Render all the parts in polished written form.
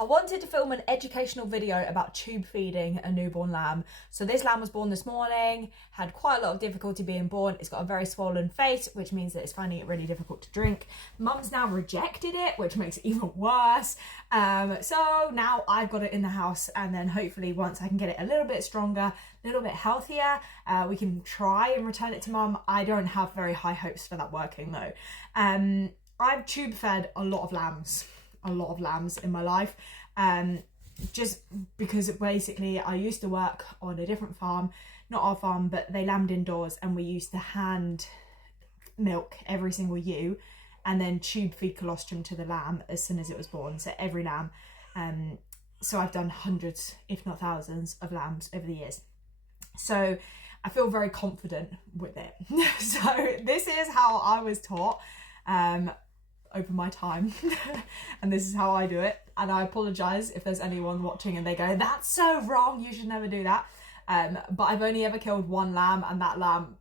I wanted to film an educational video about tube feeding a newborn lamb. So this lamb was born this morning, had quite a lot of difficulty being born. It's got a very swollen face, which means that it's finding it really difficult to drink. Mum's now rejected it, which makes it even worse. So now I've got it in the house, and then hopefully once I can get it a little bit stronger, a little bit healthier, we can try and return it to Mum. I don't have very high hopes for that working though. I've tube fed a lot of lambs in my life, just because basically I used to work on a different farm, not our farm, but they lambed indoors, and we used to hand milk every single ewe and then tube feed colostrum to the lamb as soon as it was born, so every lamb. So I've done hundreds, if not thousands, of lambs over the years, so I feel very confident with it. So this is how I was taught over my time and this is how I do it, and I apologize if there's anyone watching and they go, that's so wrong, you should never do that. But I've only ever killed one lamb, and that lamb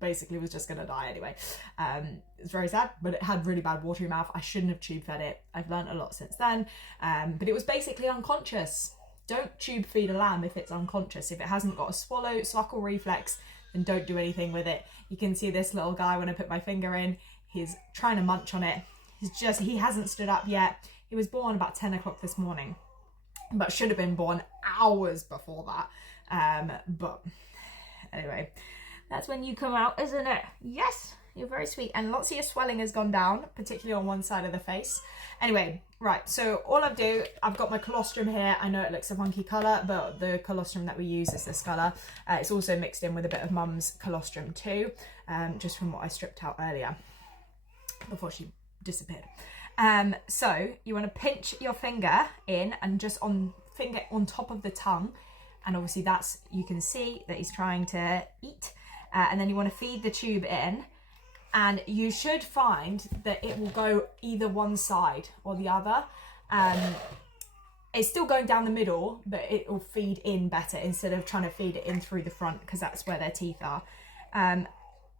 basically was just gonna die anyway. It's very sad, but it had really bad watery mouth. I shouldn't have tube fed it. I've learned a lot since then, but it was basically unconscious. Don't tube feed a lamb if it's unconscious. If it hasn't got a swallow, suckle reflex, then don't do anything with it. You can see this little guy when I put my finger in, he's trying to munch on it. He hasn't stood up yet. He was born about 10 o'clock this morning, but should have been born hours before that. But anyway, that's when you come out, isn't it? Yes, you're very sweet. And lots of your swelling has gone down, particularly on one side of the face. Anyway, right, so all I've got my colostrum here. I know it looks a funky colour, but the colostrum that we use is this colour. It's also mixed in with a bit of Mum's colostrum too, just from what I stripped out earlier before she disappeared. So you want to pinch your finger in and just on top of the tongue, and obviously that's, you can see that he's trying to eat, and then you want to feed the tube in, and you should find that it will go either one side or the other. It's still going down the middle, but it will feed in better instead of trying to feed it in through the front, because that's where their teeth are.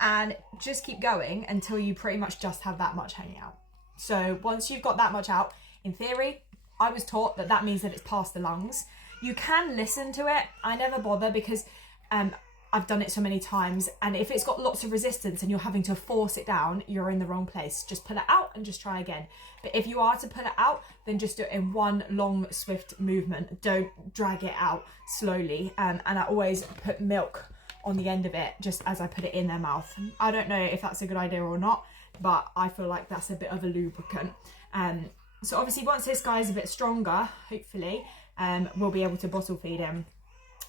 And just keep going until you pretty much just have that much hanging out. So once you've got that much out, in theory, I was taught that that means that it's past the lungs. You can listen to it. I never bother because I've done it so many times, and if it's got lots of resistance and you're having to force it down, you're in the wrong place. Just pull it out and just try again. But if you are to pull it out, then just do it in one long, swift movement. Don't drag it out slowly. And I always put milk on the end of it just as I put it in their mouth. I don't know if that's a good idea or not, but I feel like that's a bit of a lubricant. So obviously once this guy is a bit stronger, hopefully, we'll be able to bottle feed him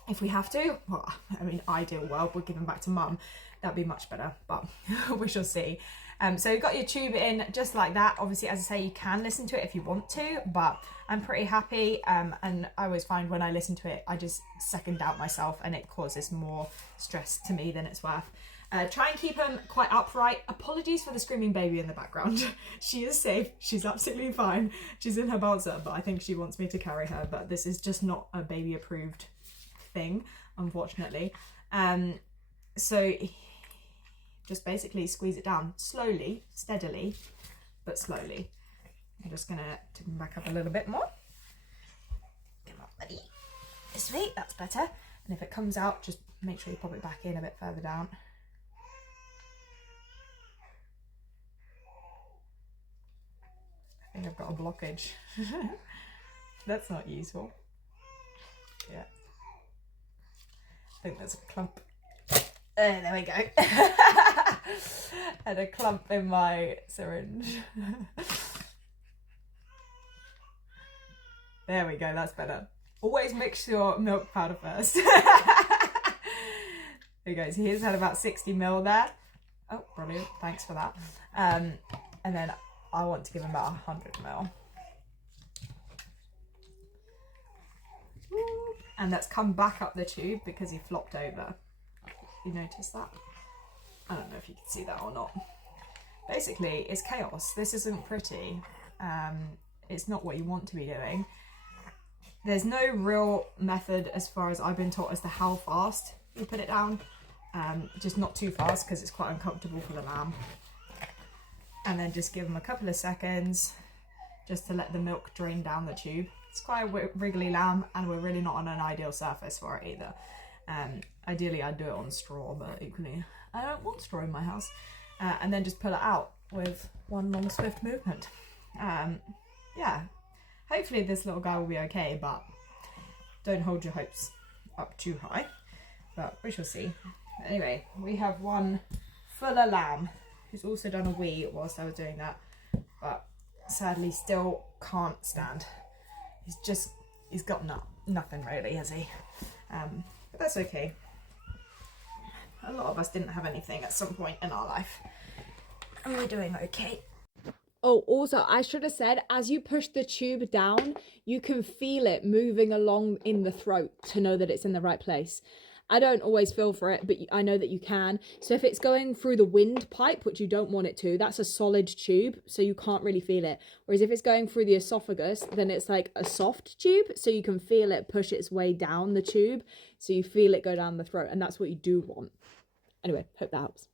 if we have to. Well, I mean, ideal world, we'll give him back to Mum. That'd be much better, but we shall see. So you've got your tube in just like that. Obviously, as I say, you can listen to it if you want to, but I'm pretty happy. And I always find when I listen to it, I just second doubt myself, and it causes more stress to me than it's worth. Try and keep him quite upright. Apologies for the screaming baby in the background. She is safe. She's absolutely fine. She's in her bouncer, but I think she wants me to carry her. But this is just not a baby approved thing, unfortunately. So just basically squeeze it down slowly, steadily, but slowly. I'm just gonna tip him back up a little bit more. Come on, buddy. This way, that's better. And if it comes out, just make sure you pop it back in a bit further down. I think I've got a blockage. That's not useful. Yeah. I think there's a clump. There we go. And a clump in my syringe. There we go, that's better. Always mix your milk powder first. There you go, so he's had about 60 ml there. Oh, brilliant, thanks for that. And then I want to give him about 100 ml. And that's come back up the tube because he flopped over. You notice that? I don't know if you can see that or not. Basically, it's chaos. This isn't pretty. It's not what you want to be doing. There's no real method as far as I've been taught as to how fast you put it down. Just not too fast because it's quite uncomfortable for the lamb. And then just give them a couple of seconds just to let the milk drain down the tube. It's quite a wriggly lamb, and we're really not on an ideal surface for it either. Ideally I'd do it on straw, but equally I don't want straw in my house. And then just pull it out with one long swift movement. Yeah, hopefully this little guy will be okay, but don't hold your hopes up too high, but we shall see. Anyway, we have one fuller lamb who's also done a wee whilst I was doing that, but sadly still can't stand. He's got nothing really, has he? But that's okay. A lot of us didn't have anything at some point in our life, and we're doing okay. Oh, also, I should have said, as you push the tube down, you can feel it moving along in the throat to know that it's in the right place. I don't always feel for it, but I know that you can. So if it's going through the windpipe, which you don't want it to, that's a solid tube, so you can't really feel it. Whereas if it's going through the esophagus, then it's like a soft tube, so you can feel it push its way down the tube, so you feel it go down the throat, and that's what you do want. Anyway, hope that helps.